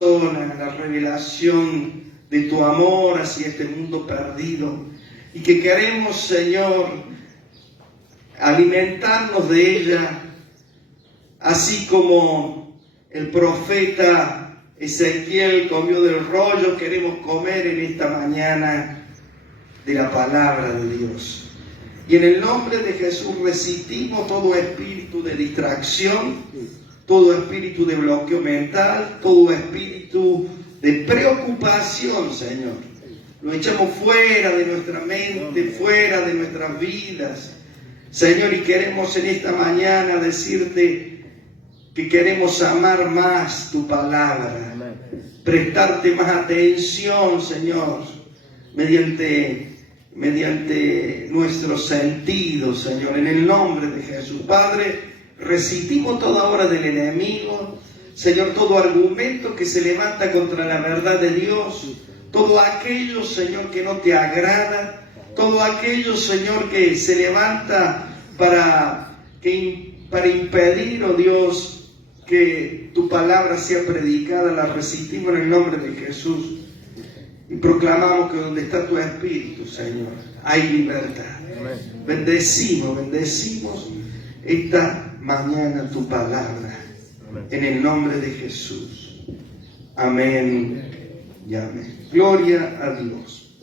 la revelación de tu amor hacia este mundo perdido, y que queremos, Señor, alimentarnos de ella, así como el profeta Ezequiel comió del rollo. Queremos comer en esta mañana de la palabra de Dios. Y en el nombre de Jesús resistimos todo espíritu de distracción, todo espíritu de bloqueo mental, todo espíritu de preocupación, Señor. Lo echamos fuera de nuestra mente, fuera de nuestras vidas, Señor, y queremos en esta mañana decirte que queremos amar más tu palabra, prestarte más atención, Señor, mediante nuestros sentidos, Señor, en el nombre de Jesús. Padre, resistimos toda obra del enemigo, Señor, todo argumento que se levanta contra la verdad de Dios, todo aquello, Señor, que no te agrada, todo aquello, Señor, que se levanta para impedir, oh Dios, que tu palabra sea predicada, la resistimos en el nombre de Jesús. Y proclamamos que donde está tu Espíritu, Señor, hay libertad. Amén. Bendecimos esta mañana tu palabra. Amén. En el nombre de Jesús. Amén y amén. Gloria a Dios.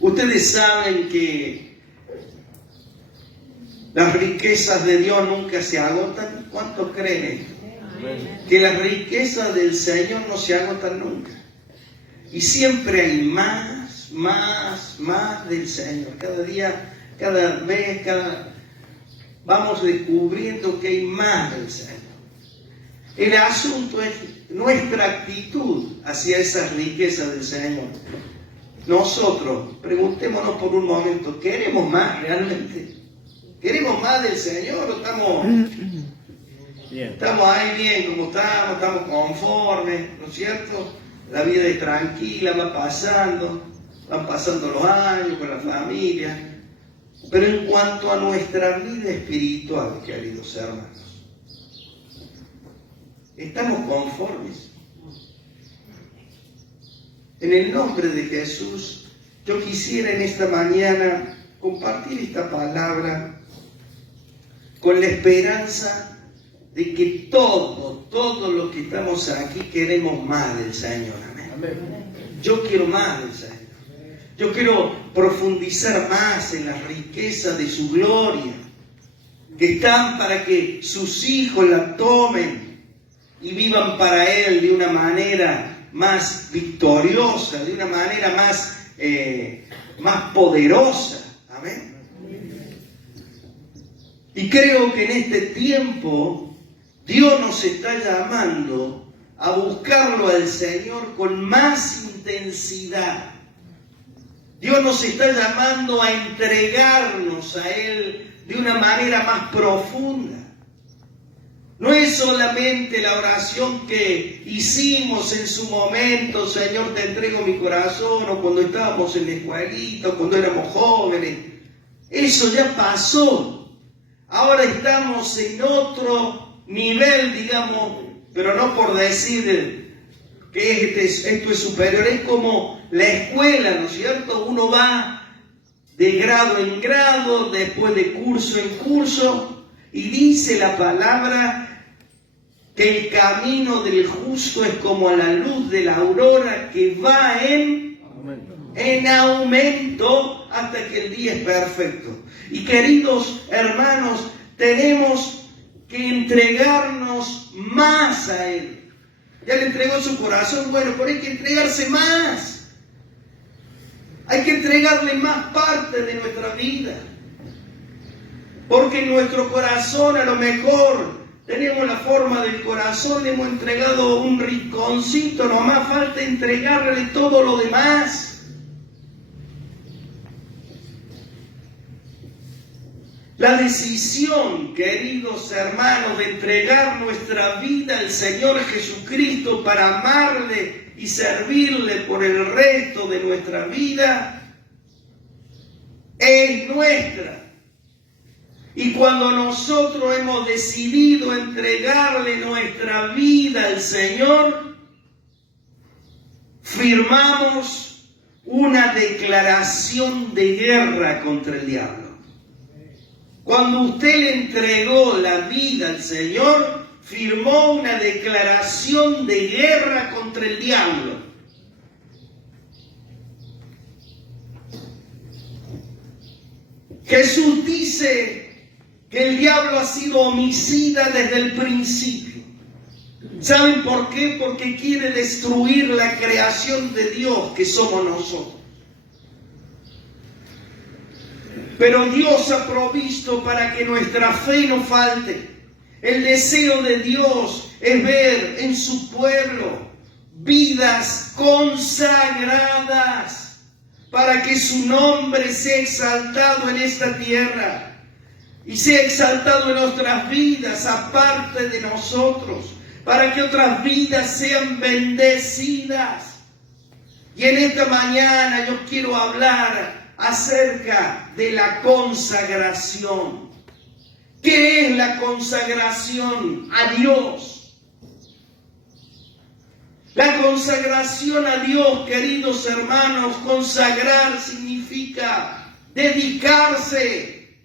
Ustedes saben que las riquezas de Dios nunca se agotan. ¿Cuántos creen esto? Amén. Que las riquezas del Señor no se agotan nunca. Y siempre hay más del Señor. Cada día, cada vez, vamos descubriendo que hay más del Señor. El asunto es nuestra actitud hacia esas riquezas del Señor. Nosotros, preguntémonos por un momento, ¿queremos más realmente? ¿Queremos más del Señor o estamos ahí bien como estamos conformes, ¿no es cierto? La vida es tranquila, van pasando los años con la familia. Pero en cuanto a nuestra vida espiritual, queridos hermanos, ¿estamos conformes? En el nombre de Jesús, yo quisiera en esta mañana compartir esta palabra con la esperanza de que todos los que estamos aquí queremos más del Señor. Amén. Yo quiero más del Señor. Yo quiero profundizar más en la riqueza de su gloria, que están para que sus hijos la tomen y vivan para Él de una manera más victoriosa, de una manera más poderosa. Amén. Y creo que en este tiempo Dios nos está llamando a buscarlo al Señor con más intensidad. Dios nos está llamando a entregarnos a Él de una manera más profunda. No es solamente la oración que hicimos en su momento, Señor, te entrego mi corazón, o cuando estábamos en la escuelita, o cuando éramos jóvenes. Eso ya pasó. Ahora estamos en otro nivel, digamos, pero no por decir que esto es superior. Es como la escuela, ¿no es cierto? Uno va de grado en grado, después de curso en curso, y dice la palabra que el camino del justo es como la luz de la aurora que va en aumento hasta que el día es perfecto. Y queridos hermanos, tenemos que entregarnos más a Él. Ya le entregó su corazón, bueno, pero hay que entregarse más. Hay que entregarle más parte de nuestra vida. Porque en nuestro corazón a lo mejor tenemos la forma del corazón, le hemos entregado un rinconcito, nomás falta entregarle todo lo demás. La decisión, queridos hermanos, de entregar nuestra vida al Señor Jesucristo para amarle y servirle por el resto de nuestra vida es nuestra. Y cuando nosotros hemos decidido entregarle nuestra vida al Señor, firmamos una declaración de guerra contra el diablo. Cuando usted le entregó la vida al Señor, firmó una declaración de guerra contra el diablo. Jesús dice que el diablo ha sido homicida desde el principio. ¿Saben por qué? Porque quiere destruir la creación de Dios que somos nosotros. Pero Dios ha provisto para que nuestra fe no falte. El deseo de Dios es ver en su pueblo vidas consagradas para que su nombre sea exaltado en esta tierra y sea exaltado en nuestras vidas aparte de nosotros, para que otras vidas sean bendecidas. Y en esta mañana yo quiero hablar acerca de la consagración. ¿Qué es la consagración a Dios? La consagración a Dios, queridos hermanos, consagrar significa dedicarse.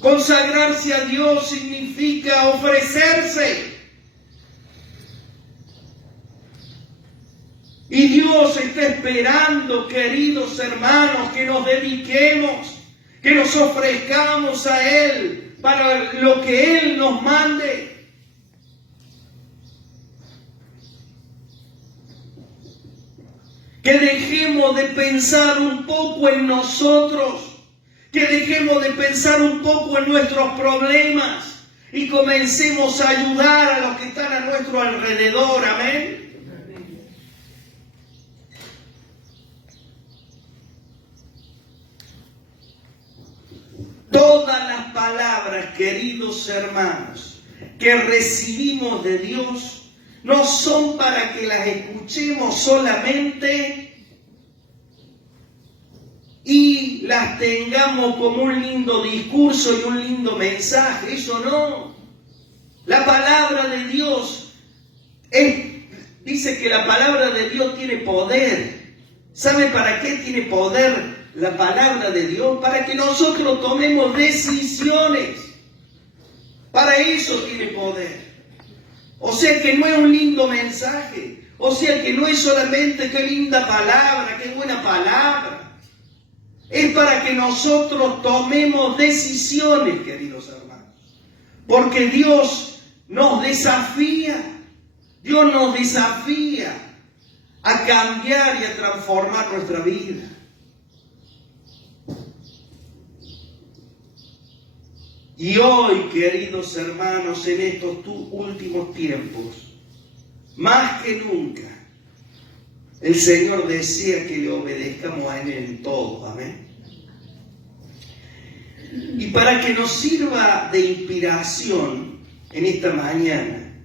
Consagrarse a Dios significa ofrecerse. Y Dios está esperando, queridos hermanos, que nos dediquemos, que nos ofrezcamos a Él para lo que Él nos mande. Que dejemos de pensar un poco en nosotros, que dejemos de pensar un poco en nuestros problemas y comencemos a ayudar a los que están a nuestro alrededor. Amén. Todas las palabras, queridos hermanos, que recibimos de Dios no son para que las escuchemos solamente y las tengamos como un lindo discurso y un lindo mensaje. Eso no. La palabra de Dios dice que la palabra de Dios tiene poder. ¿Sabe para qué tiene poder la palabra de Dios? Para que nosotros tomemos decisiones. Para eso tiene poder. O sea que no es un lindo mensaje. O sea que no es solamente qué linda palabra, qué buena palabra. Es para que nosotros tomemos decisiones, queridos hermanos. Porque Dios nos desafía. Dios nos desafía a cambiar y a transformar nuestra vida. Y hoy, queridos hermanos, en estos últimos tiempos, más que nunca, el Señor desea que le obedezcamos a Él en todo. Amén. Y para que nos sirva de inspiración en esta mañana,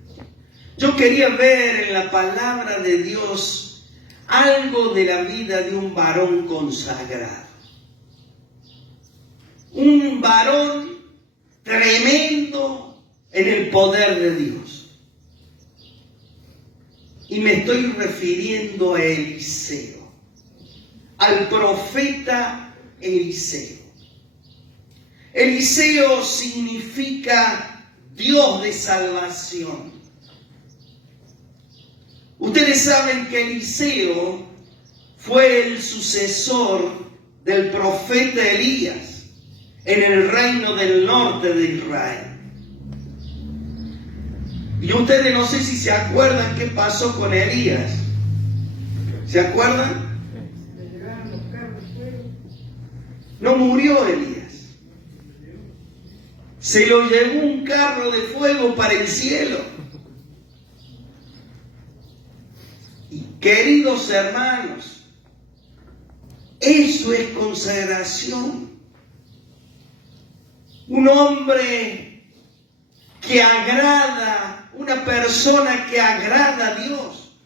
yo quería ver en la palabra de Dios algo de la vida de un varón consagrado. Un varón tremendo en el poder de Dios. Y me estoy refiriendo a Eliseo, al profeta Eliseo. Eliseo significa Dios de salvación. Ustedes saben que Eliseo fue el sucesor del profeta Elías en el reino del norte de Israel. Y ustedes no sé si se acuerdan qué pasó con Elías. ¿Se acuerdan? No murió Elías. Se lo llevó un carro de fuego para el cielo. Y queridos hermanos, eso es consagración. Un hombre que agrada, una persona que agrada a Dios.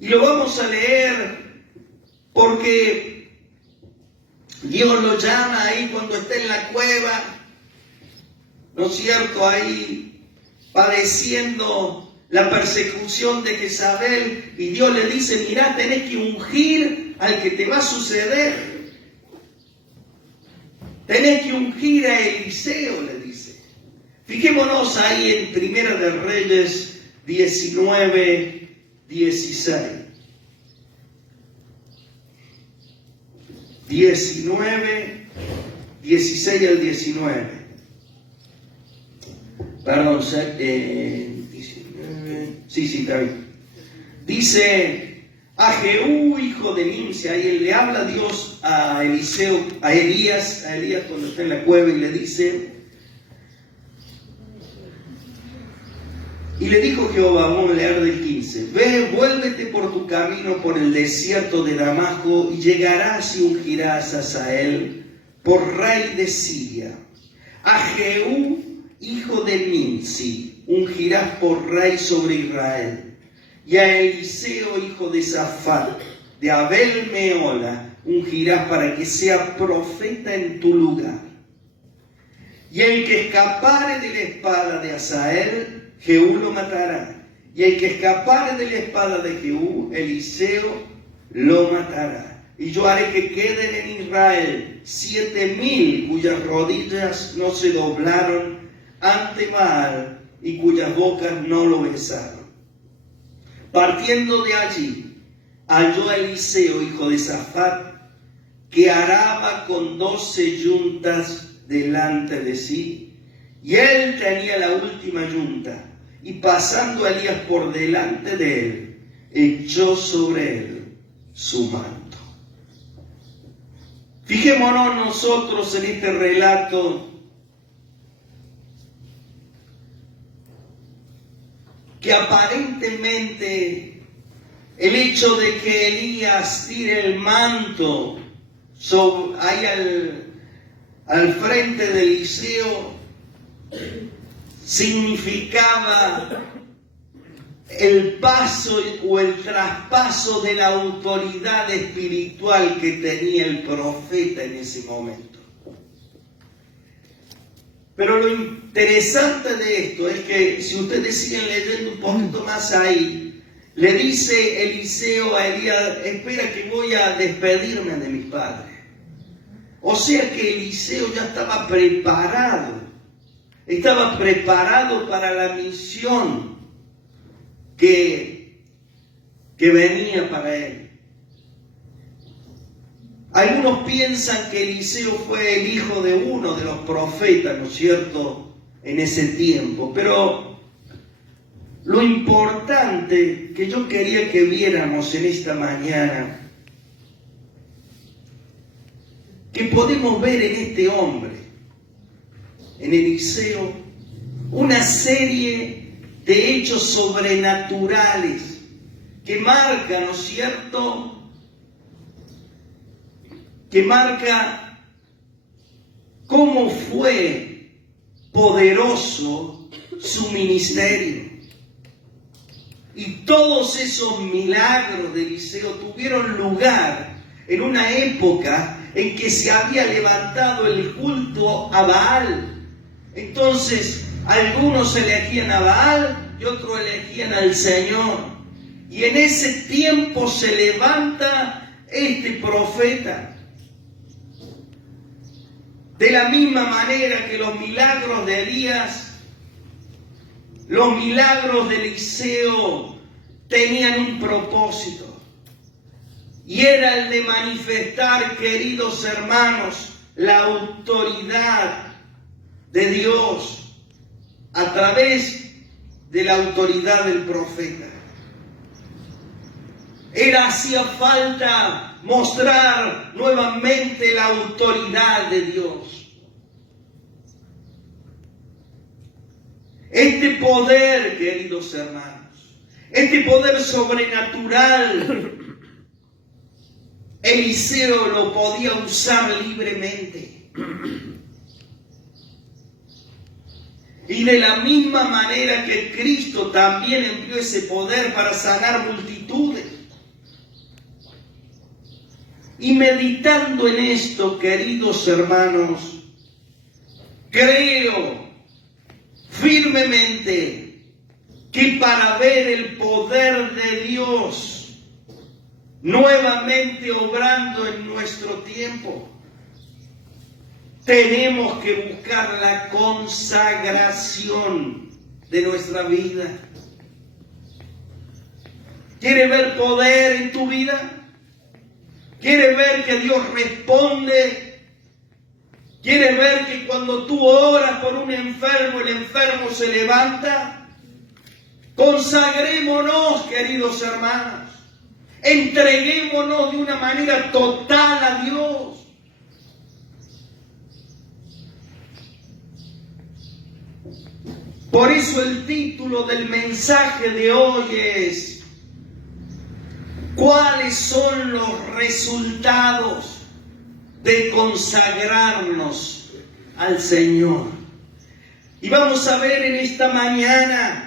Y lo vamos a leer porque Dios lo llama ahí cuando está en la cueva ¿no es cierto?, ahí padeciendo la persecución de Jezabel, y Dios le dice: mirá, tenés que ungir al que te va a suceder. Tenés que ungir a Eliseo, le dice. Fijémonos ahí en Primera de Reyes 19, 16. 19, 16 al 19. Perdón, 19. Sí, está bien. Dice: a Jehú, hijo de Nimsi, ahí le habla Dios a Eliseo, a Elías cuando está en la cueva, y le dice: y le dijo Jehová, vamos a leer del 15: ve, vuélvete por tu camino por el desierto de Damasco, y llegarás y ungirás a Hazael por rey de Siria. A Jehú, hijo de Nimsi, ungirás por rey sobre Israel. Y a Eliseo, hijo de Safat, de Abel Meola, ungirás para que sea profeta en tu lugar. Y el que escapare de la espada de Hazael, Jehú lo matará. Y el que escapare de la espada de Jehú, Eliseo lo matará. Y yo haré que queden en Israel 7,000 cuyas rodillas no se doblaron ante Baal y cuyas bocas no lo besaron. Partiendo de allí, halló a Eliseo, hijo de Safat, que araba con 12 yuntas delante de sí, y él tenía la última yunta, y pasando Elías por delante de él, echó sobre él su manto. Fijémonos nosotros en este relato, que aparentemente el hecho de que Elías tire el manto ahí al frente de Eliseo significaba el paso o el traspaso de la autoridad espiritual que tenía el profeta en ese momento. Pero lo interesante de esto es que, si ustedes siguen leyendo un poquito más ahí, le dice Eliseo a Elías: espera que voy a despedirme de mis padres. O sea que Eliseo ya estaba preparado para la misión que venía para él. Algunos piensan que Eliseo fue el hijo de uno de los profetas, ¿no es cierto?, en ese tiempo. Pero lo importante que yo quería que viéramos en esta mañana, que podemos ver en este hombre, en Eliseo, una serie de hechos sobrenaturales que marcan, ¿no es cierto?, que marca cómo fue poderoso su ministerio. Y todos esos milagros de Eliseo tuvieron lugar en una época en que se había levantado el culto a Baal. Entonces, algunos elegían a Baal y otros elegían al Señor. Y en ese tiempo se levanta este profeta. De la misma manera que los milagros de Elías, los milagros de Eliseo tenían un propósito, y era el de manifestar, queridos hermanos, la autoridad de Dios a través de la autoridad del profeta. Hacía falta mostrar nuevamente la autoridad de Dios. Este poder, queridos hermanos, este poder sobrenatural, Eliseo lo podía usar libremente. Y de la misma manera que Cristo también empleó ese poder para sanar multitudes. Y meditando en esto, queridos hermanos, creo firmemente que para ver el poder de Dios nuevamente obrando en nuestro tiempo, tenemos que buscar la consagración de nuestra vida. ¿Quieres ver poder en tu vida? ¿Quieres ver que Dios responde? ¿Quieres ver que cuando tú oras por un enfermo, el enfermo se levanta? Consagrémonos, queridos hermanos. Entreguémonos de una manera total a Dios. Por eso el título del mensaje de hoy es: ¿cuáles son los resultados de consagrarnos al Señor? Y vamos a ver en esta mañana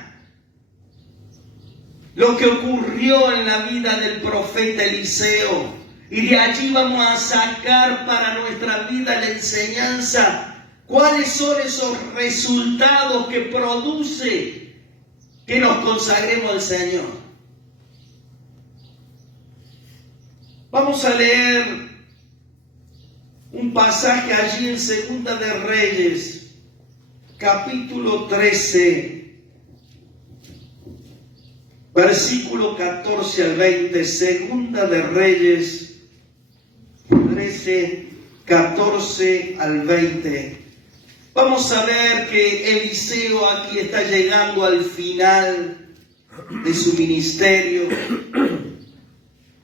lo que ocurrió en la vida del profeta Eliseo. Y de allí vamos a sacar para nuestra vida la enseñanza. ¿Cuáles son esos resultados que produce que nos consagremos al Señor? Vamos a leer un pasaje allí en Segunda de Reyes, capítulo 13, versículo 14 al 20. Segunda de Reyes 13, 14 al 20. Vamos a ver que Eliseo aquí está llegando al final de su ministerio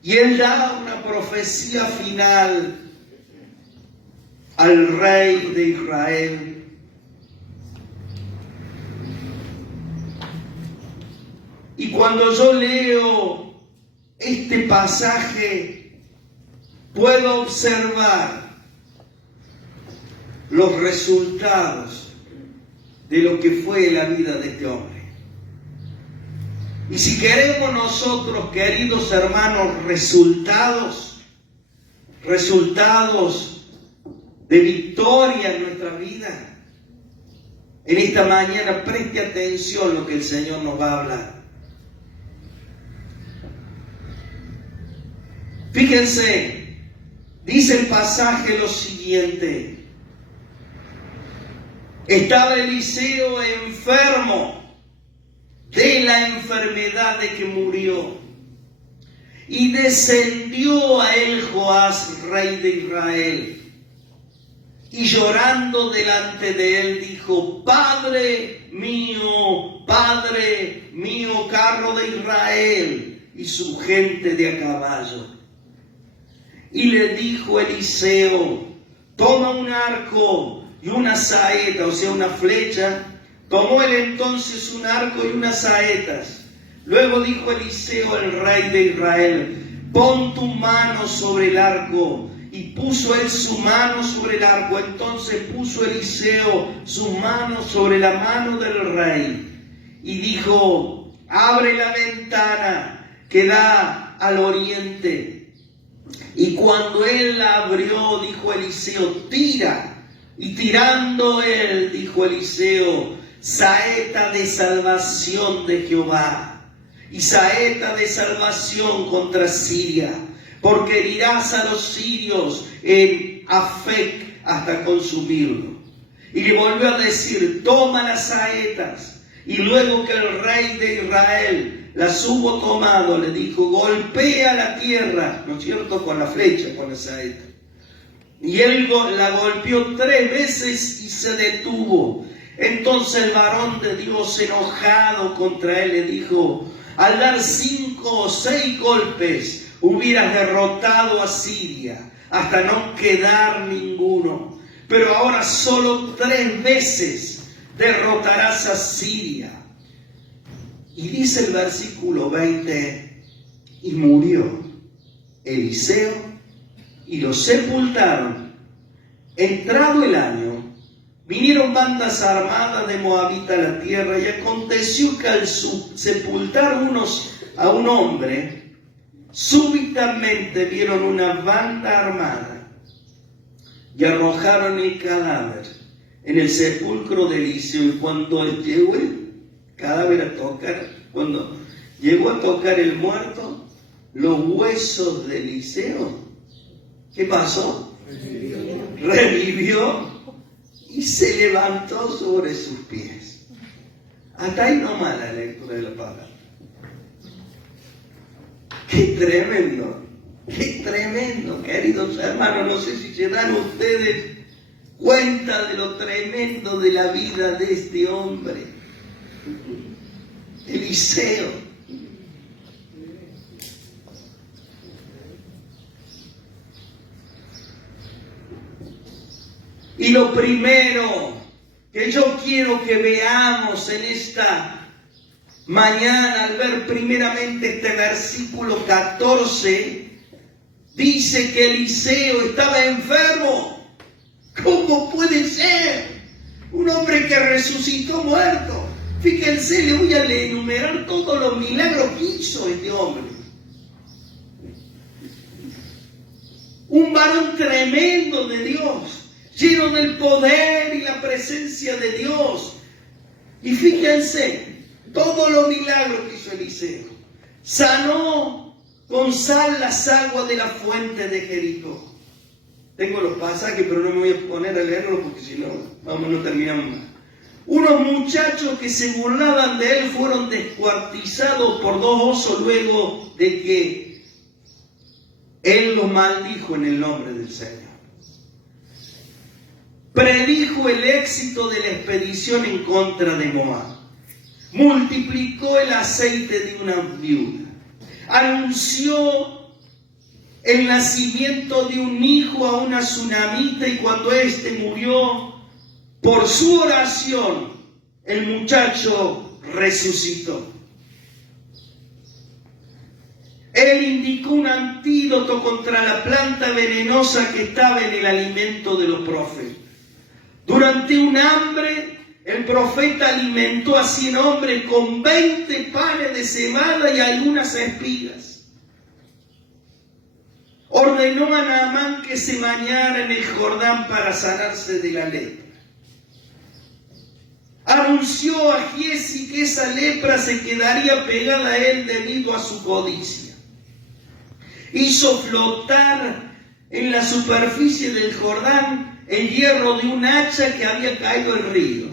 y él da una profecía final al rey de Israel. Y cuando yo leo este pasaje, puedo observar los resultados de lo que fue la vida de este hombre. Y si queremos nosotros, queridos hermanos, resultados de victoria en nuestra vida, en esta mañana preste atención a lo que el Señor nos va a hablar. Fíjense, dice el pasaje lo siguiente: estaba Eliseo enfermo de la enfermedad de que murió, y descendió a él Joás, rey de Israel, y llorando delante de él dijo: Padre mío, carro de Israel y su gente de a caballo. Y le dijo Eliseo: toma un arco y una saeta, o sea, una flecha. Tomó él entonces un arco y unas saetas. Luego dijo Eliseo al rey de Israel: pon tu mano sobre el arco. Y puso él su mano sobre el arco. Entonces puso Eliseo su mano sobre la mano del rey. Y dijo: abre la ventana que da al oriente. Y cuando él la abrió, dijo Eliseo: tira. Y tirando él, dijo Eliseo: saeta de salvación de Jehová, y saeta de salvación contra Siria, porque herirás a los sirios en Afec hasta consumirlo. Y le volvió a decir: toma las saetas. Y luego que el rey de Israel las hubo tomado, le dijo: golpea la tierra, ¿no es cierto?, con la flecha, con la saeta. Y él la golpeó 3 veces y se detuvo. Entonces el varón de Dios, enojado contra él, le dijo: al dar 5 o 6 golpes hubieras derrotado a Siria hasta no quedar ninguno, pero ahora solo 3 veces derrotarás a Siria. Y dice el versículo 20: y murió Eliseo y lo sepultaron. Entrado el año, vinieron bandas armadas de Moabita a la tierra, y aconteció que al sepultar unos a un hombre, súbitamente vieron una banda armada y arrojaron el cadáver en el sepulcro de Eliseo, y cuando llegó el cadáver a tocar, cuando llegó a tocar el muerto, los huesos de Eliseo, ¿qué pasó? Revivió y se levantó sobre sus pies. Hasta ahí nomás la lectura de la palabra. ¡Qué tremendo, queridos hermanos! No sé si se dan ustedes cuenta de lo tremendo de la vida de este hombre, Eliseo. Y lo primero que yo quiero que veamos en esta mañana, al ver primeramente este versículo 14, dice que Eliseo estaba enfermo. ¿Cómo puede ser? Un hombre que resucitó muerto. Fíjense, le voy a enumerar todos los milagros que hizo este hombre. Un varón tremendo de Dios, lleno del poder y la presencia de Dios. Y fíjense, todos los milagros que hizo Eliseo. Sanó con sal las aguas de la fuente de Jericó. Tengo los pasajes, pero no me voy a poner a leerlos porque si no, no terminamos más. Unos muchachos que se burlaban de él fueron descuartizados por 2 osos luego de que él los maldijo en el nombre del Señor. Predijo el éxito de la expedición en contra de Moab. Multiplicó el aceite de una viuda. Anunció el nacimiento de un hijo a una tsunamita, y cuando éste murió, por su oración, el muchacho resucitó. Él indicó un antídoto contra la planta venenosa que estaba en el alimento de los profetas. Durante un hambre, el profeta alimentó a 100 hombres con 20 panes de cebada y algunas espigas. Ordenó a Naamán que se bañara en el Jordán para sanarse de la lepra. Anunció a Giezi que esa lepra se quedaría pegada a él debido a su codicia. Hizo flotar en la superficie del Jordán el hierro de un hacha que había caído al río.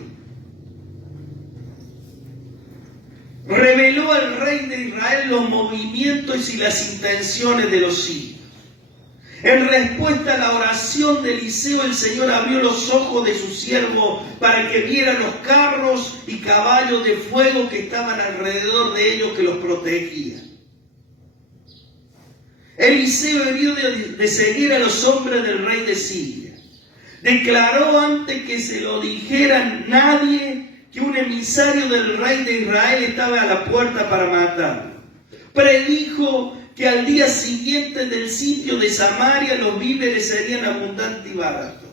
Reveló al rey de Israel los movimientos y las intenciones de los sirios. En respuesta a la oración de Eliseo, el Señor abrió los ojos de su siervo para que viera los carros y caballos de fuego que estaban alrededor de ellos, que los protegían. Eliseo debió de seguir a los hombres del rey de Siria. Declaró antes que se lo dijera nadie que un emisario del rey de Israel estaba a la puerta para matarlo. Predijo que al día siguiente del sitio de Samaria los víveres serían abundantes y baratos.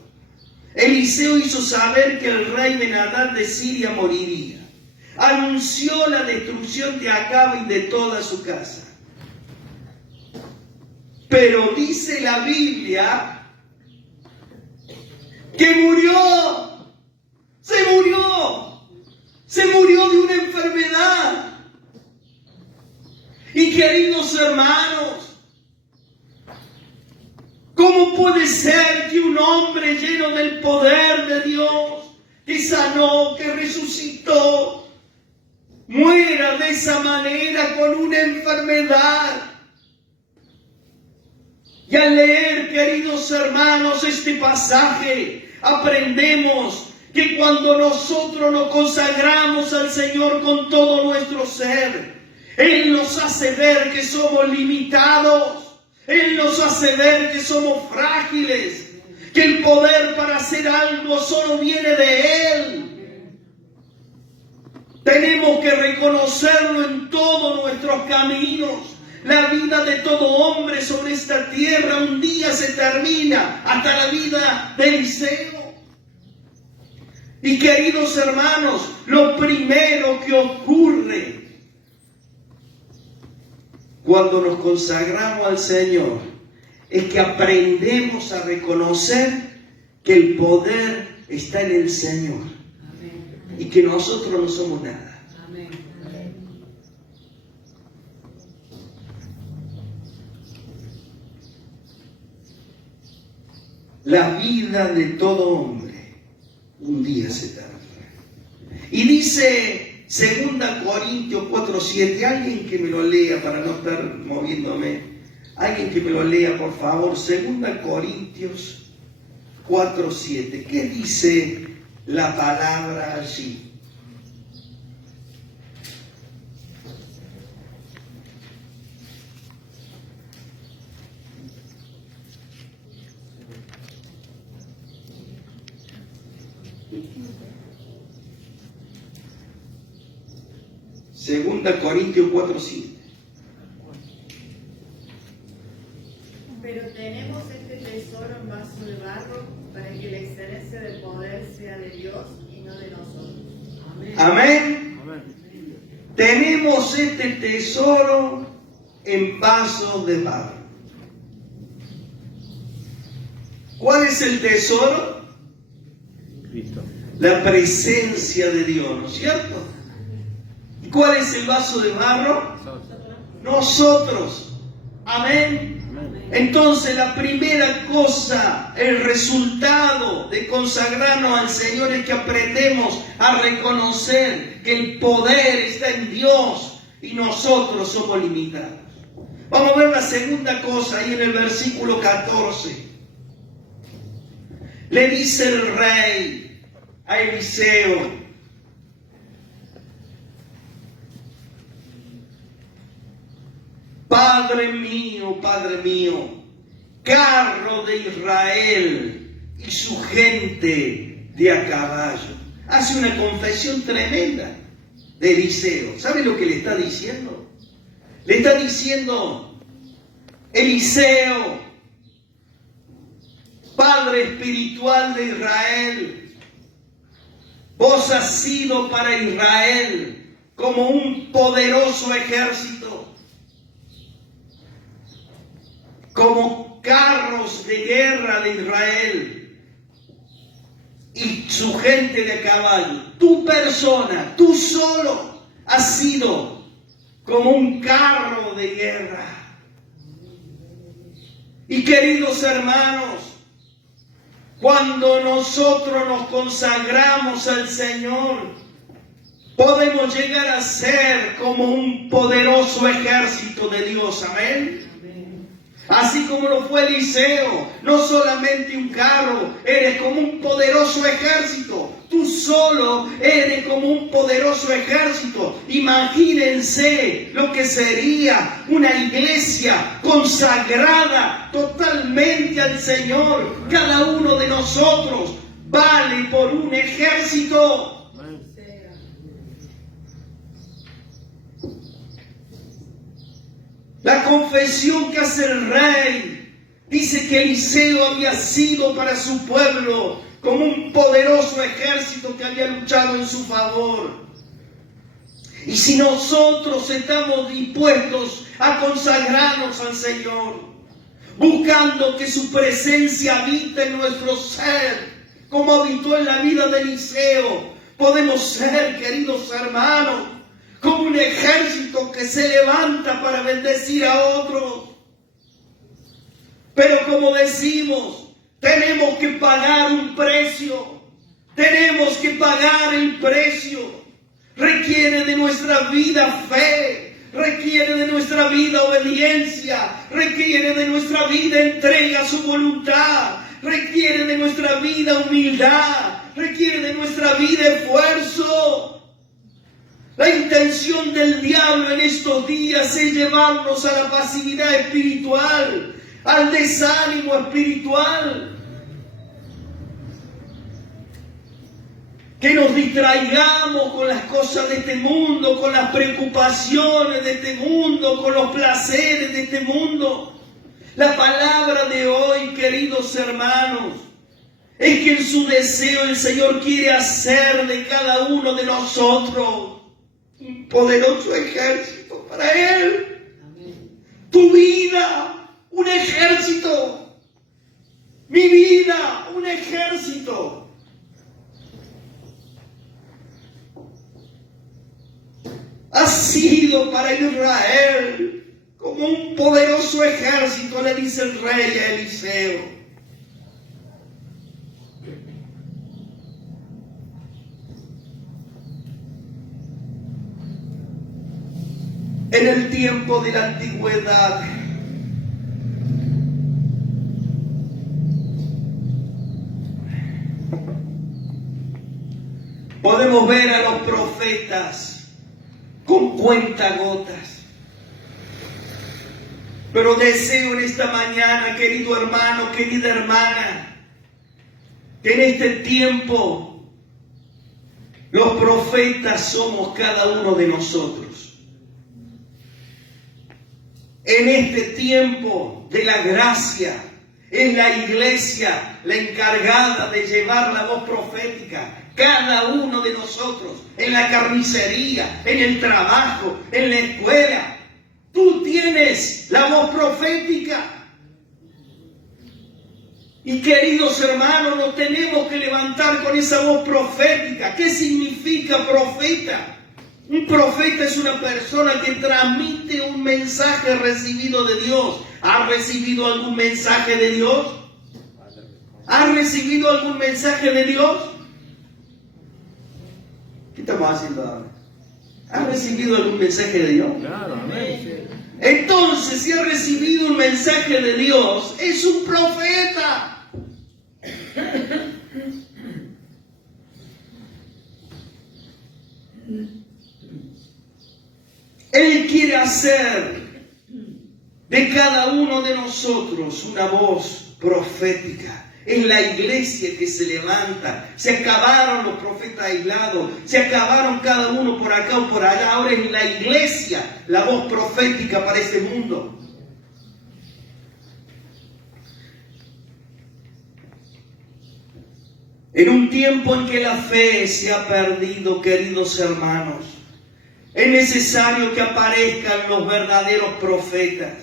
Eliseo hizo saber que el rey Ben-Hadad de Siria moriría. Anunció la destrucción de Acab y de toda su casa. Pero dice la Biblia que murió. Se murió de una enfermedad. Y queridos hermanos, ¿cómo puede ser que un hombre lleno del poder de Dios, que sanó, que resucitó, muera de esa manera con una enfermedad? Y al leer, queridos hermanos, este pasaje, aprendemos que cuando nosotros nos consagramos al Señor con todo nuestro ser, Él nos hace ver que somos limitados. Él nos hace ver que somos frágiles. Que el poder para hacer algo solo viene de Él. Tenemos que reconocerlo en todos nuestros caminos. La vida de todo hombre sobre esta tierra un día se termina, hasta la vida de Eliseo. Y queridos hermanos, lo primero que ocurre cuando nos consagramos al Señor es que aprendemos a reconocer que el poder está en el Señor. Y que nosotros no somos nada. La vida de todo hombre un día se termina. Y dice 2 Corintios 4:7, alguien que me lo lea para no estar moviéndome, alguien que me lo lea por favor, 2 Corintios 4:7, ¿qué dice la palabra allí? Segunda Corintios 4:7. Pero tenemos este tesoro en vaso de barro para que la excelencia del poder sea de Dios y no de nosotros. Amén. Amén. Tenemos este tesoro en vasos de barro. ¿Cuál es el tesoro? Cristo. La presencia de Dios, ¿no es cierto? ¿Y cuál es el vaso de barro? Nosotros. Amén. Entonces la primera cosa, el resultado de consagrarnos al Señor es que aprendemos a reconocer que el poder está en Dios y nosotros somos limitados. Vamos a ver la segunda cosa ahí en el versículo 14. Le dice el rey a Eliseo: Padre mío, carro de Israel y su gente de a caballo. Hace una confesión tremenda de Eliseo. ¿Sabe lo que le está diciendo? Le está diciendo: Eliseo, Padre espiritual de Israel, vos has sido para Israel como un poderoso ejército, como carros de guerra de Israel y su gente de caballo. Tu persona, tú solo, has sido como un carro de guerra. Y queridos hermanos, cuando nosotros nos consagramos al Señor, podemos llegar a ser como un poderoso ejército de Dios. Amén. Así como lo fue Eliseo, no solamente un carro, eres como un poderoso ejército. Tú solo eres como un poderoso ejército. Imagínense lo que sería una iglesia consagrada totalmente al Señor. Cada uno de nosotros vale por un ejército. La confesión que hace el rey dice que Eliseo había sido para su pueblo como un poderoso ejército que había luchado en su favor. Y si nosotros estamos dispuestos a consagrarnos al Señor, buscando que su presencia habite en nuestro ser, como habitó en la vida de Eliseo, podemos ser, queridos hermanos, como un ejército que se levanta para bendecir a otros. Pero como decimos, tenemos que pagar un precio. Tenemos que pagar el precio. Requiere de nuestra vida fe. Requiere de nuestra vida obediencia. Requiere de nuestra vida entrega a su voluntad. Requiere de nuestra vida humildad. Requiere de nuestra vida esfuerzo. La intención del diablo en estos días es llevarnos a la pasividad espiritual, al desánimo espiritual. Que nos distraigamos con las cosas de este mundo, con las preocupaciones de este mundo, con los placeres de este mundo. La palabra de hoy, queridos hermanos, es que en su deseo el Señor quiere hacer de cada uno de nosotros un poderoso ejército para Él. Amén. Tu vida, un ejército. Mi vida, un ejército. ha sido para Israel como un poderoso ejército, le dice el rey a Eliseo. En el tiempo de la antigüedad, podemos ver a los profetas con cuentagotas. Pero deseo en esta mañana, querido hermano, querida hermana, que en este tiempo los profetas somos cada uno de nosotros. En este tiempo de la gracia, es la iglesia la encargada de llevar la voz profética. Cada uno de nosotros, en la carnicería, en el trabajo, en la escuela, tú tienes la voz profética. Y queridos hermanos, nos tenemos que levantar con esa voz profética. ¿Qué significa profeta? Un profeta es una persona que transmite un mensaje recibido de Dios. ¿Has recibido algún mensaje de Dios? ¿Has recibido algún mensaje de Dios? ¿Qué estamos haciendo ahora? ¿Has recibido algún mensaje de Dios? Claro, amén. Entonces, si ha recibido un mensaje de Dios, es un profeta. Él quiere hacer de cada uno de nosotros una voz profética. Es la iglesia que se levanta. Se acabaron los profetas aislados. Se acabaron cada uno por acá o por allá. Ahora es la iglesia la voz profética para este mundo. En un tiempo en que la fe se ha perdido, queridos hermanos, es necesario que aparezcan los verdaderos profetas.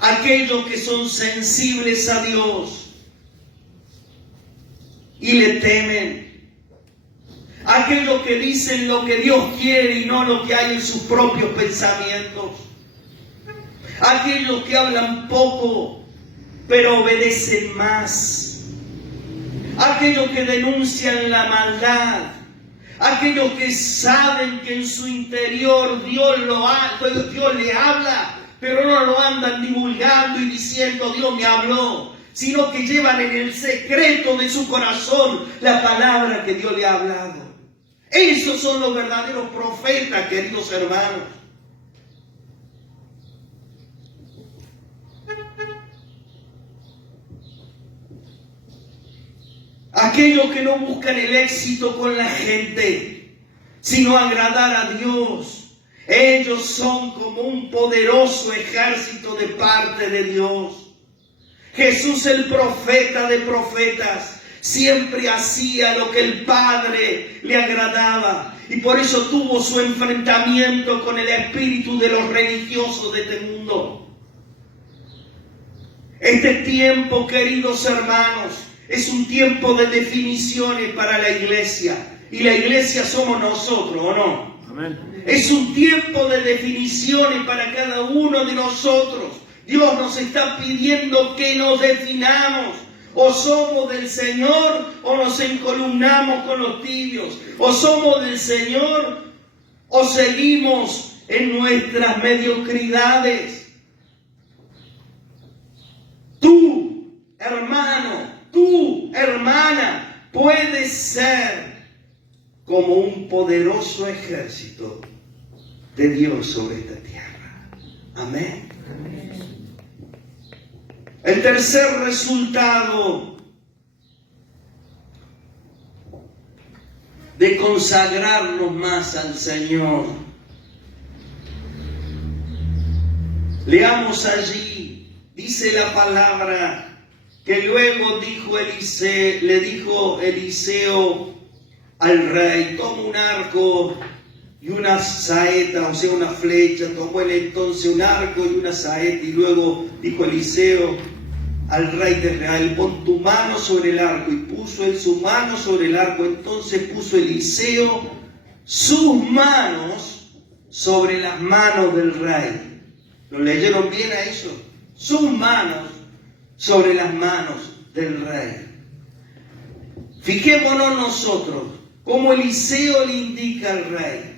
Aquellos que son sensibles a Dios y le temen. Aquellos que dicen lo que Dios quiere y no lo que hay en sus propios pensamientos. Aquellos que hablan poco, pero obedecen más. Aquellos que denuncian la maldad. Aquellos que saben que en su interior Dios le habla, pero no lo andan divulgando y diciendo Dios me habló, sino que llevan en el secreto de su corazón la palabra que Dios le ha hablado. Esos son los verdaderos profetas, queridos hermanos. Aquellos que no buscan el éxito con la gente, sino agradar a Dios. Ellos son como un poderoso ejército de parte de Dios. Jesús, el profeta de profetas, siempre hacía lo que el Padre le agradaba. Y por eso tuvo su enfrentamiento con el espíritu de los religiosos de este mundo. Este tiempo, queridos hermanos, es un tiempo de definiciones para la iglesia. Y la iglesia somos nosotros, ¿o no? Amén. Es un tiempo de definiciones para cada uno de nosotros. Dios nos está pidiendo que nos definamos. O somos del Señor o nos encolumnamos con los tibios. O somos del Señor o seguimos en nuestras mediocridades. Tú, hermano, tú, hermana, puedes ser como un poderoso ejército de Dios sobre esta tierra. Amén. Amén. El tercer resultado de consagrarnos más al Señor. Leamos allí, dice la palabra, que luego le dijo Eliseo al rey, toma un arco y una saeta, o sea, una flecha. Tomó él entonces un arco y una saeta, y luego dijo Eliseo al rey de Israel, pon tu mano sobre el arco. Y puso él su mano sobre el arco. Entonces puso Eliseo sus manos sobre las manos del rey. ¿Lo leyeron bien a eso? Sus manos sobre las manos del rey. Fijémonos nosotros cómo Eliseo le indica al rey.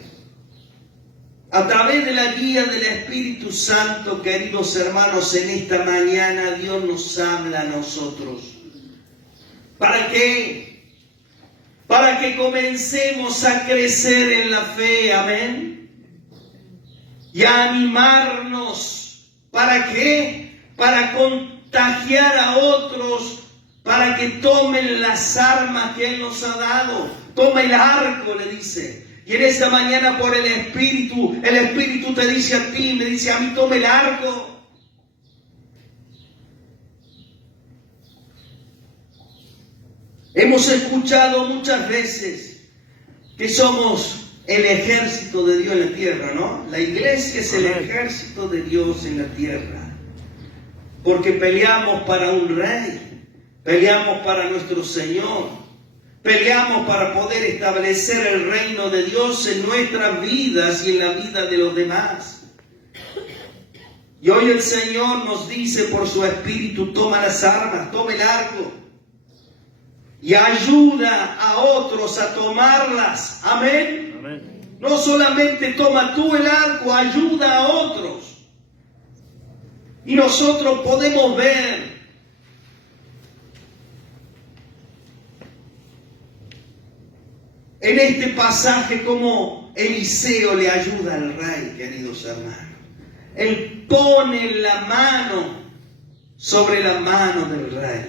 A través de la guía del Espíritu Santo, queridos hermanos, en esta mañana Dios nos habla a nosotros. ¿Para qué? Para que comencemos a crecer en la fe, amén. Y a animarnos. ¿Para qué? Para contagiar a otros, para que tomen las armas que Él nos ha dado. Toma el arco, le dice. Y en esta mañana por el Espíritu te dice a ti, me dice a mí, toma el arco. Hemos escuchado muchas veces que somos el ejército de Dios en la tierra, ¿no? La iglesia es el ejército de Dios en la tierra. Porque peleamos para un rey, peleamos para nuestro Señor, peleamos para poder establecer el reino de Dios en nuestras vidas y en la vida de los demás. Y hoy el Señor nos dice por su Espíritu, toma las armas, toma el arco y ayuda a otros a tomarlas. Amén. Amén. No solamente toma tú el arco, ayuda a otros. Y nosotros podemos ver en este pasaje cómo Eliseo le ayuda al rey, queridos hermanos. Él pone la mano sobre la mano del rey.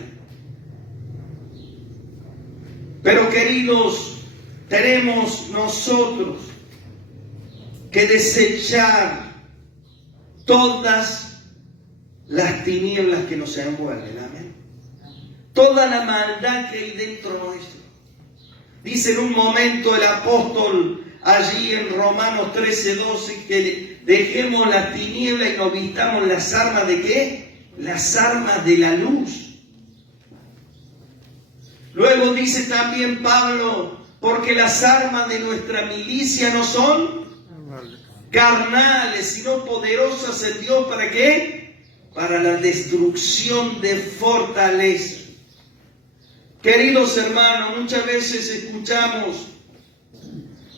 Pero queridos, tenemos nosotros que desechar todas las tinieblas que nos envuelven, amén. Toda la maldad que hay dentro nuestro. Dice en un momento el apóstol allí en Romanos 13:12 que dejemos las tinieblas y nos vistamos las armas de ¿qué? Las armas de la luz. Luego dice también Pablo, porque las armas de nuestra milicia no son carnales, sino poderosas en Dios. ¿Para qué? Para la destrucción de fortalezas. Queridos hermanos, muchas veces escuchamos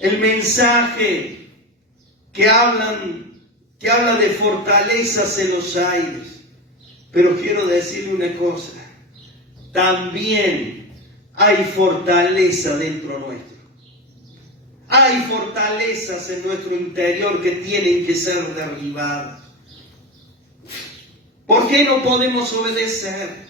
el mensaje que habla de fortalezas en los aires. Pero quiero decirle una cosa, también hay fortaleza dentro nuestro. Hay fortalezas en nuestro interior que tienen que ser derribadas. ¿Por qué no podemos obedecer?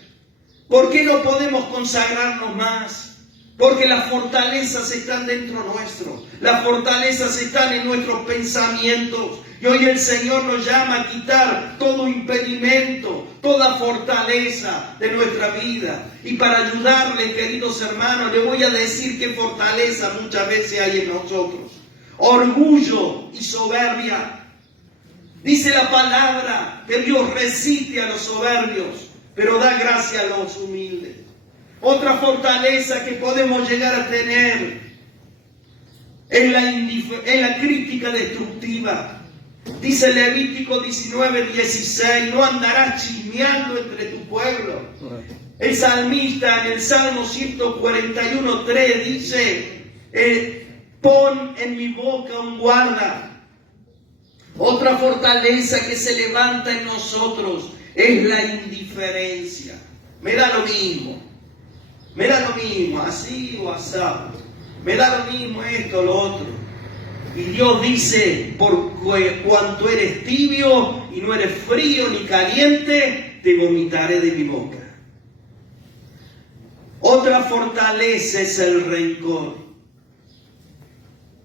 ¿Por qué no podemos consagrarnos más? Porque las fortalezas están dentro nuestro. Las fortalezas están en nuestros pensamientos. Y hoy el Señor nos llama a quitar todo impedimento, toda fortaleza de nuestra vida. Y para ayudarle, queridos hermanos, le voy a decir qué fortaleza muchas veces hay en nosotros. Orgullo y soberbia. Dice la palabra que Dios resiste a los soberbios, pero da gracia a los humildes. Otra fortaleza que podemos llegar a tener es la crítica destructiva. Dice Levítico 19:16, no andarás chismeando entre tu pueblo. El salmista en el Salmo 141:3 dice, pon en mi boca un guarda. Otra fortaleza que se levanta en nosotros es la indiferencia. Me da lo mismo. Me da lo mismo, así o asado. Me da lo mismo esto o lo otro. Y Dios dice, por cuanto eres tibio y no eres frío ni caliente, te vomitaré de mi boca. Otra fortaleza es el rencor.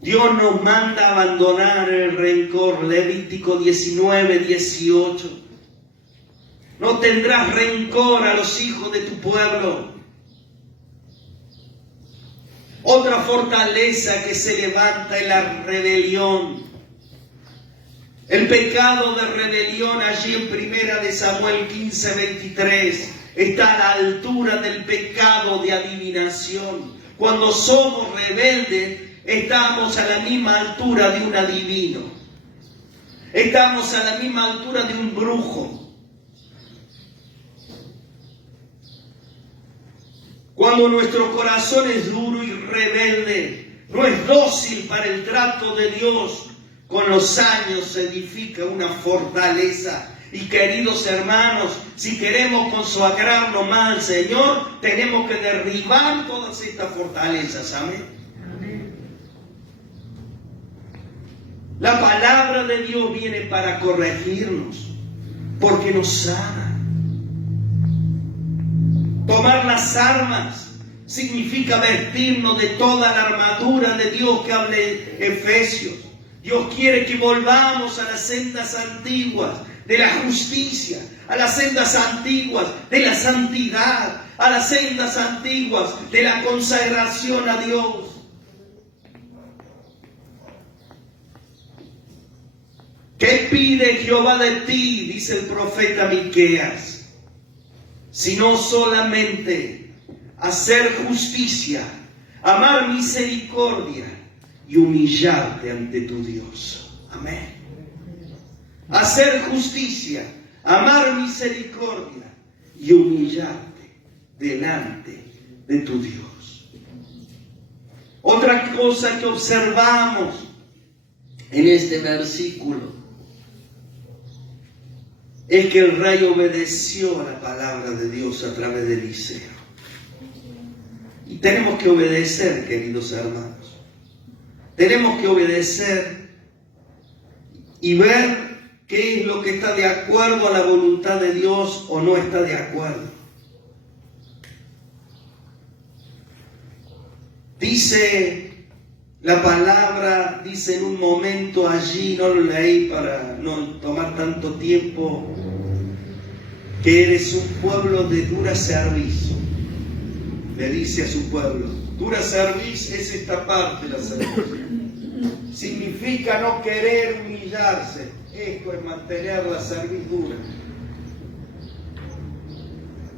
Dios nos manda a abandonar el rencor. Levítico 19:18. No tendrás rencor a los hijos de tu pueblo. Otra fortaleza que se levanta es la rebelión. El pecado de rebelión allí en 1 de Samuel 15:23 está a la altura del pecado de adivinación. Cuando somos rebeldes, estamos a la misma altura de un adivino. Estamos a la misma altura de un brujo. Cuando nuestro corazón es duro y rebelde, no es dócil para el trato de Dios, con los años se edifica una fortaleza. Y queridos hermanos, si queremos consagrarnos más al Señor, tenemos que derribar todas estas fortalezas. Amén. Amén. La palabra de Dios viene para corregirnos, porque nos sana. Tomar las armas significa vestirnos de toda la armadura de Dios que habla en Efesios. Dios quiere que volvamos a las sendas antiguas de la justicia, a las sendas antiguas de la santidad, a las sendas antiguas de la consagración a Dios. ¿Qué pide Jehová de ti?, dice el profeta Miqueas, sino solamente hacer justicia, amar misericordia y humillarte ante tu Dios. Amén. Hacer justicia, amar misericordia y humillarte delante de tu Dios. Otra cosa que observamos en este versículo es que el rey obedeció a la palabra de Dios a través de Eliseo. Y tenemos que obedecer, queridos hermanos. Tenemos que obedecer y ver qué es lo que está de acuerdo a la voluntad de Dios o no está de acuerdo. Dice la palabra, dice en un momento allí, no lo leí para no tomar tanto tiempo, que eres un pueblo de dura cerviz. Le dice a su pueblo, dura cerviz es esta parte de la cerviz. Significa no querer humillarse. Esto es mantener la cerviz dura.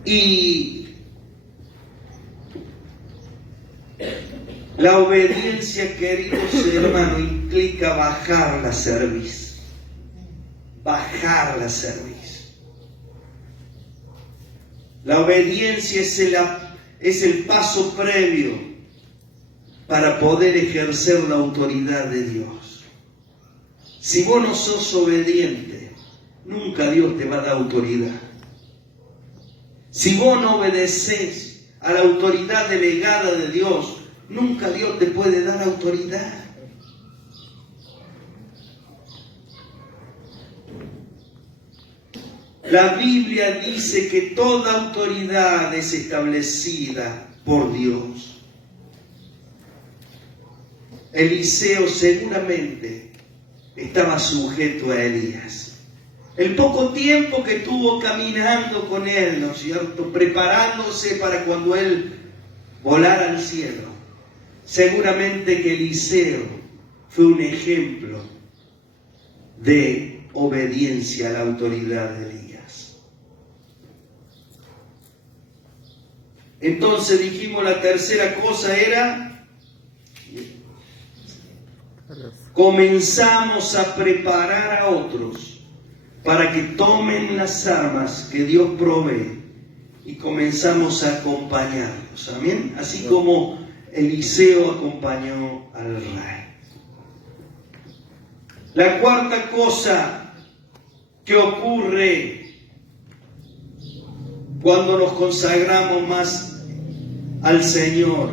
Y la obediencia, queridos hermanos, implica bajar la cerviz. Bajar la cerviz. La obediencia es el paso previo para poder ejercer la autoridad de Dios. Si vos no sos obediente, nunca Dios te va a dar autoridad. Si vos no obedeces a la autoridad delegada de Dios, nunca Dios te puede dar autoridad. La Biblia dice que toda autoridad es establecida por Dios. Eliseo seguramente estaba sujeto a Elías. El poco tiempo que tuvo caminando con él, ¿no es cierto?, preparándose para cuando él volara al cielo. Seguramente que Eliseo fue un ejemplo de obediencia a la autoridad de Elías. Entonces dijimos, la tercera cosa era: comenzamos a preparar a otros para que tomen las armas que Dios provee y comenzamos a acompañarlos. Amén. Así como Eliseo acompañó al rey. La cuarta cosa que ocurre cuando nos consagramos más al Señor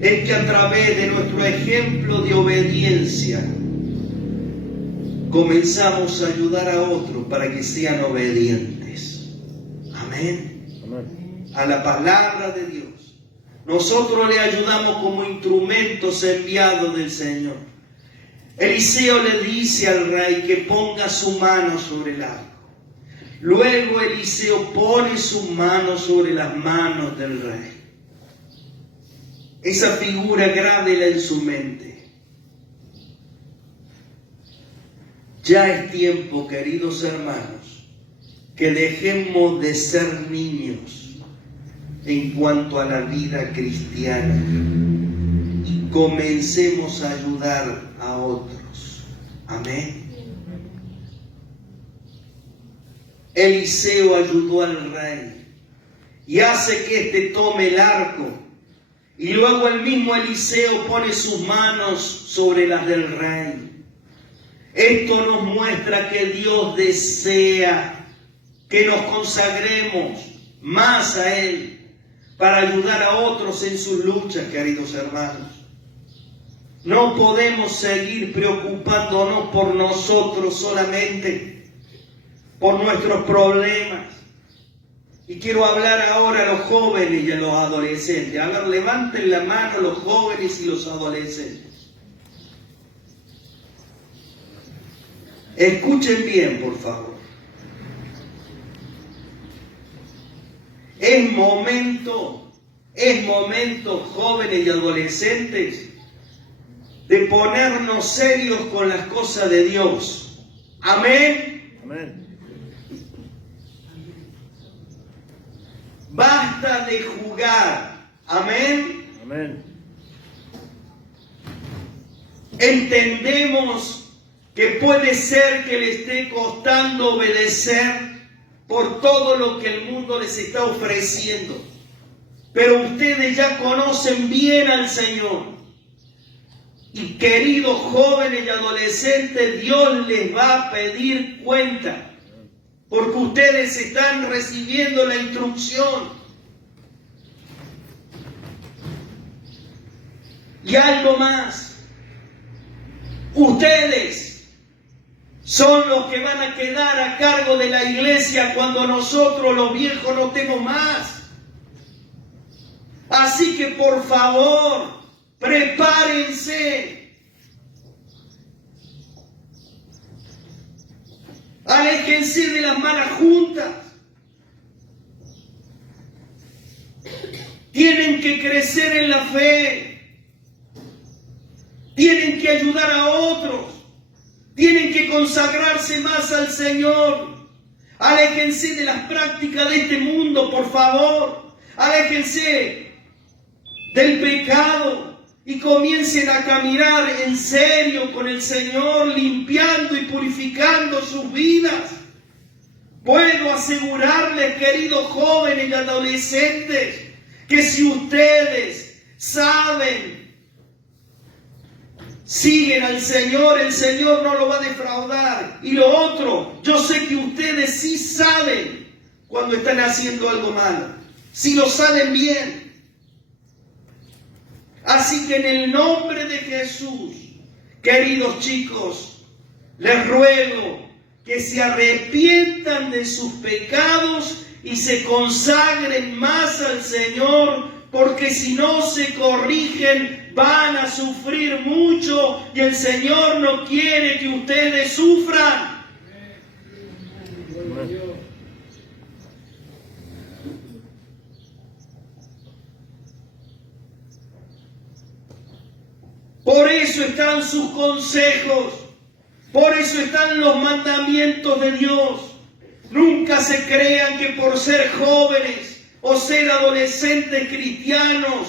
es que a través de nuestro ejemplo de obediencia comenzamos a ayudar a otros para que sean obedientes. Amén. Amén. A la palabra de Dios. Nosotros le ayudamos como instrumentos enviados del Señor. Eliseo le dice al rey que ponga su mano sobre el arco. Luego Eliseo pone su mano sobre las manos del rey. Esa figura grábela en su mente. Ya es tiempo, queridos hermanos, que dejemos de ser niños en cuanto a la vida cristiana y comencemos a ayudar a otros. Amén. Eliseo ayudó al rey y hace que éste tome el arco. Y luego el mismo Eliseo pone sus manos sobre las del rey. Esto nos muestra que Dios desea que nos consagremos más a Él para ayudar a otros en sus luchas, queridos hermanos. No podemos seguir preocupándonos por nosotros solamente, por nuestros problemas. Y quiero hablar ahora a los jóvenes y a los adolescentes. A ver, levanten la mano los jóvenes y los adolescentes. Escuchen bien, por favor. Es momento, jóvenes y adolescentes, de ponernos serios con las cosas de Dios. Amén. Amén. Basta de jugar. Amén. Amén. Entendemos que puede ser que le esté costando obedecer por todo lo que el mundo les está ofreciendo. Pero ustedes ya conocen bien al Señor. Y queridos jóvenes y adolescentes, Dios les va a pedir cuenta. Porque ustedes están recibiendo la instrucción. Y algo más. Ustedes son los que van a quedar a cargo de la iglesia cuando nosotros los viejos no estemos más. Así que por favor, prepárense. Aléjense de las malas juntas. Tienen que crecer en la fe. Tienen que ayudar a otros. Tienen que consagrarse más al Señor. Aléjense de las prácticas de este mundo, por favor. Aléjense del pecado. Y comiencen a caminar en serio con el Señor, limpiando y purificando sus vidas. Puedo asegurarles, queridos jóvenes y adolescentes, que si ustedes saben, siguen al Señor, el Señor no lo va a defraudar. Y lo otro, yo sé que ustedes sí saben cuando están haciendo algo malo. Si lo saben bien. Así que en el nombre de Jesús, queridos chicos, les ruego que se arrepientan de sus pecados y se consagren más al Señor, porque si no se corrigen van a sufrir mucho y el Señor no quiere que ustedes sufran. Por eso están sus consejos, por eso están los mandamientos de Dios. Nunca se crean que por ser jóvenes o ser adolescentes cristianos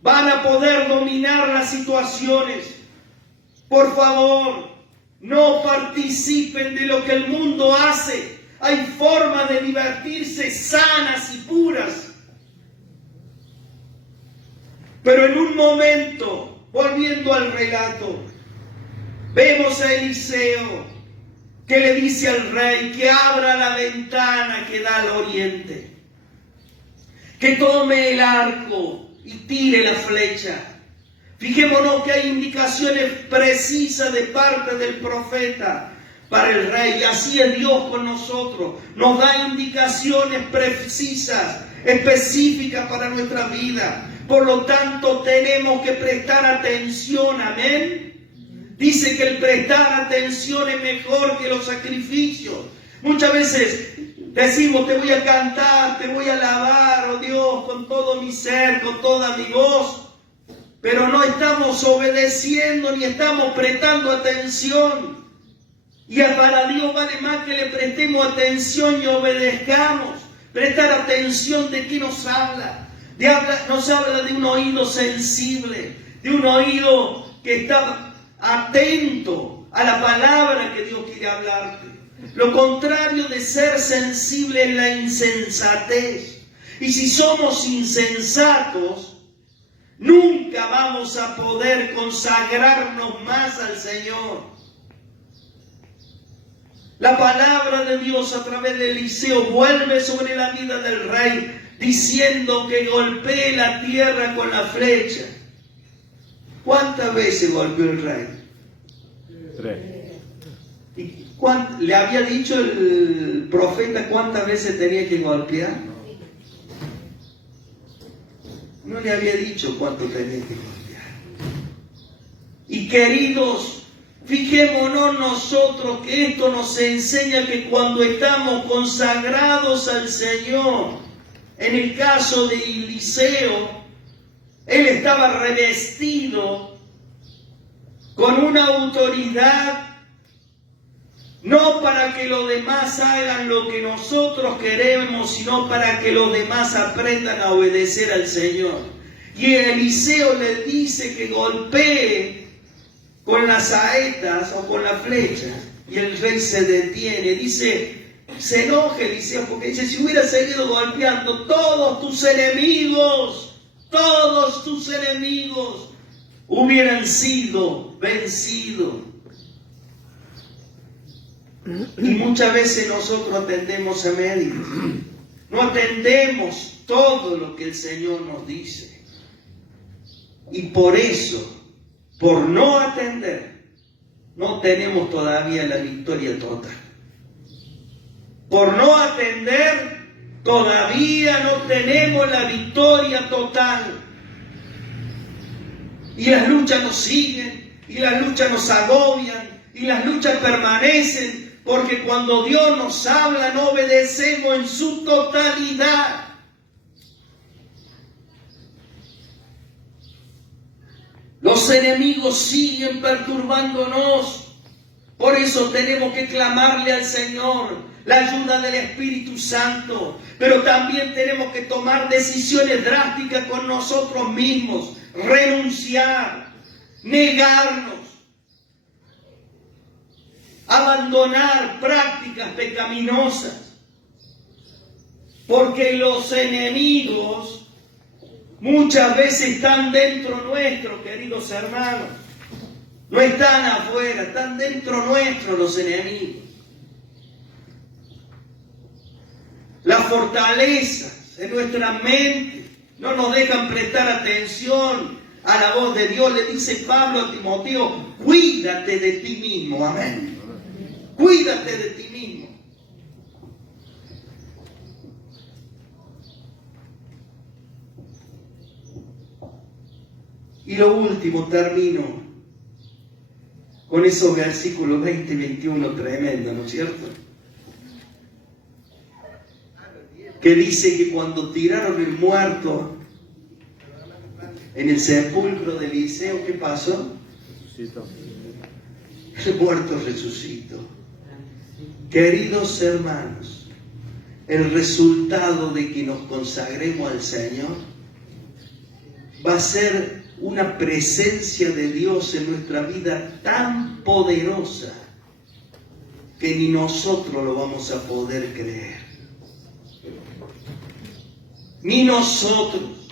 van a poder dominar las situaciones. Por favor, no participen de lo que el mundo hace. Hay formas de divertirse sanas y puras. Pero en un momento, volviendo al relato, vemos a Eliseo que le dice al rey que abra la ventana que da al oriente, que tome el arco y tire la flecha. Fijémonos que hay indicaciones precisas de parte del profeta para el rey. Y así es Dios con nosotros. Nos da indicaciones precisas, específicas para nuestra vida. Por lo tanto, tenemos que prestar atención. Amén. Dice que el prestar atención es mejor que los sacrificios. Muchas veces decimos, te voy a cantar, te voy a alabar, oh Dios, con todo mi ser, con toda mi voz. Pero no estamos obedeciendo ni estamos prestando atención. Y para Dios vale más que le prestemos atención y obedezcamos. Prestar atención de qué nos habla. Nos habla de un oído sensible, de un oído que está atento a la palabra que Dios quiere hablarte. Lo contrario de ser sensible es la insensatez. Y si somos insensatos, nunca vamos a poder consagrarnos más al Señor. La palabra de Dios a través de Eliseo vuelve sobre la vida del rey, diciendo que golpee la tierra con la flecha. ¿Cuántas veces golpeó el rey? 3. ¿Y le había dicho el profeta cuántas veces tenía que golpear? No le había dicho cuánto tenía que golpear. Y queridos, fijémonos nosotros que esto nos enseña que cuando estamos consagrados al Señor, en el caso de Eliseo, él estaba revestido con una autoridad, no para que los demás hagan lo que nosotros queremos, sino para que los demás aprendan a obedecer al Señor. Y Eliseo le dice que golpee con las saetas o con las flechas, y el rey se detiene. Dice, se enoja Eliseo porque dice, si hubiera seguido golpeando, todos tus enemigos hubieran sido vencidos. Y muchas veces nosotros atendemos a medias. No atendemos todo lo que el Señor nos dice. Y por eso, por no atender, no tenemos todavía la victoria total. Por no atender, todavía no tenemos la victoria total. Y las luchas nos siguen, y las luchas nos agobian, y las luchas permanecen, porque cuando Dios nos habla no obedecemos en su totalidad. Los enemigos siguen perturbándonos. Por eso tenemos que clamarle al Señor la ayuda del Espíritu Santo. Pero también tenemos que tomar decisiones drásticas con nosotros mismos. Renunciar, negarnos, abandonar prácticas pecaminosas. Porque los enemigos muchas veces están dentro nuestro, queridos hermanos. No están afuera, están dentro nuestro los enemigos. Las fortalezas en nuestra mente no nos dejan prestar atención a la voz de Dios. Le dice Pablo a Timoteo, cuídate de ti mismo, amén. Cuídate de ti mismo. Y lo último, termino con esos versículos 20 y 21 tremendo, ¿no es cierto? Que dice que cuando tiraron el muerto en el sepulcro de Eliseo, ¿qué pasó? Resucitó. El muerto resucitó. Queridos hermanos, el resultado de que nos consagremos al Señor va a ser una presencia de Dios en nuestra vida tan poderosa que ni nosotros lo vamos a poder creer. Ni nosotros.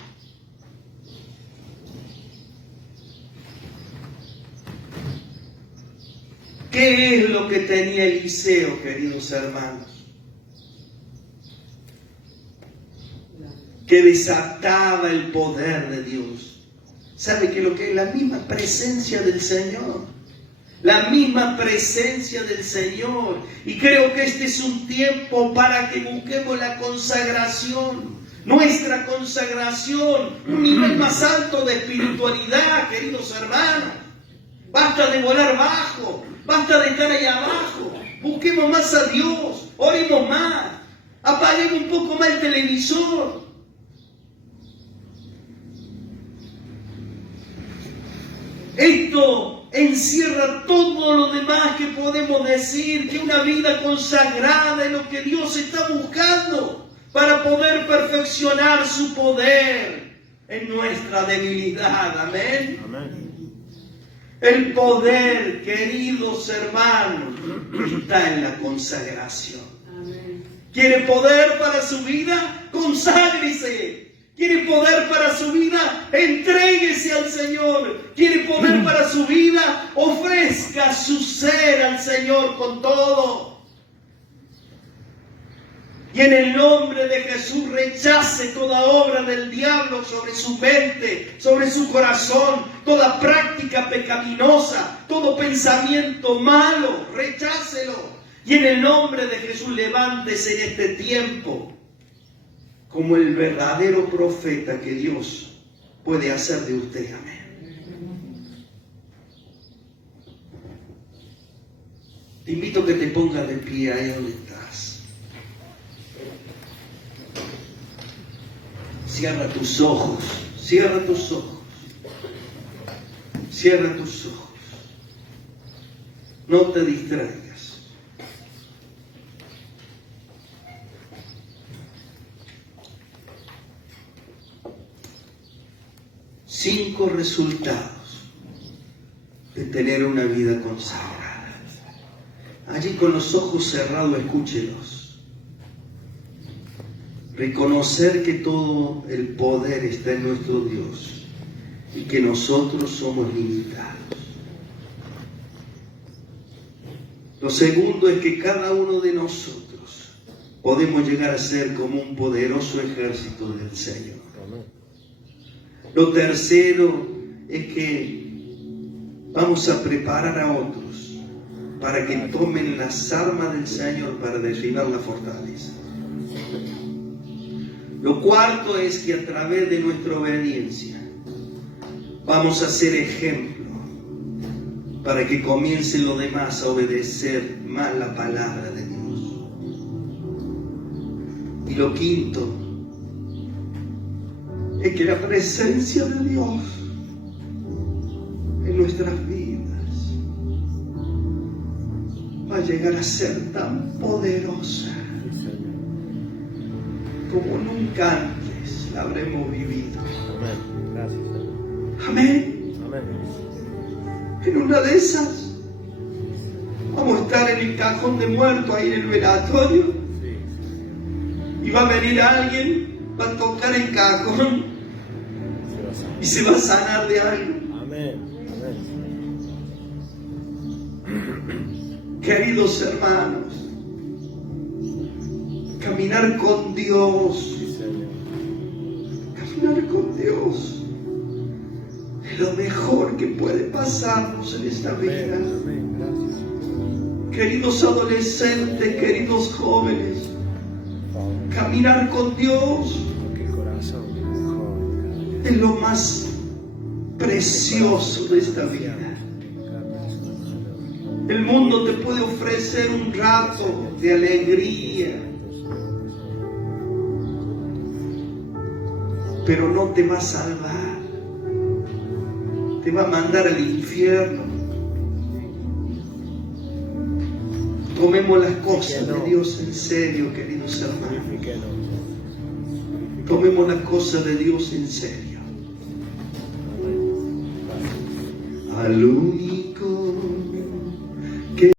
¿Qué es lo que tenía Eliseo, queridos hermanos? Que desataba el poder de Dios. ¿Sabe qué es lo que es? La misma presencia del Señor. La misma presencia del Señor. Y creo que este es un tiempo para que busquemos la consagración. Nuestra consagración. Un nivel más alto de espiritualidad, queridos hermanos. Basta de volar bajo. Basta de estar ahí abajo. Busquemos más a Dios. Oremos más. Apaguemos un poco más el televisor. Esto encierra todo lo demás que podemos decir, que una vida consagrada es lo que Dios está buscando para poder perfeccionar su poder en nuestra debilidad. Amén. Amén. El poder, queridos hermanos, está en la consagración. ¿Quiere poder para su vida? Conságrese. ¿Quiere poder para su vida? Entréguese al Señor. ¿Quiere poder para su vida? Ofrezca su ser al Señor con todo. Y en el nombre de Jesús rechace toda obra del diablo sobre su mente, sobre su corazón, toda práctica pecaminosa, todo pensamiento malo, rechácelo. Y en el nombre de Jesús levántese en este tiempo como el verdadero profeta que Dios puede hacer de usted. Amén. Te invito a que te pongas de pie ahí donde estás. Cierra tus ojos, cierra tus ojos, cierra tus ojos. No te distraigas. Cinco resultados de tener una vida consagrada. Allí con los ojos cerrados, escúchelos. Reconocer que todo el poder está en nuestro Dios y que nosotros somos limitados. Lo segundo es que cada uno de nosotros podemos llegar a ser como un poderoso ejército del Señor. Lo tercero es que vamos a preparar a otros para que tomen las armas del Señor para derribar la fortaleza. Lo cuarto es que a través de nuestra obediencia vamos a ser ejemplo para que comiencen los demás a obedecer más la palabra de Dios. Y lo quinto es que la presencia de Dios en nuestras vidas va a llegar a ser tan poderosa como nunca antes la habremos vivido. Amén. Gracias. Amén. Amén. En una de esas vamos a estar en el cajón de muertos ahí en el velatorio. Sí. Y va a venir alguien, va a tocar el cajón y se va a sanar de algo. Amén. Amén. Queridos hermanos, caminar con Dios, Sí, Señor. caminar con Dios es lo mejor que puede pasarnos en esta vida. Amén. Amén. Gracias. Queridos adolescentes, queridos jóvenes, caminar con Dios Con qué corazón mejor. es lo más precioso de esta vida. El mundo te puede ofrecer un rato de alegría, pero no te va a salvar. Te va a mandar al infierno. Tomemos las cosas de Dios en serio, queridos hermanos. Tomemos las cosas de Dios en serio. Al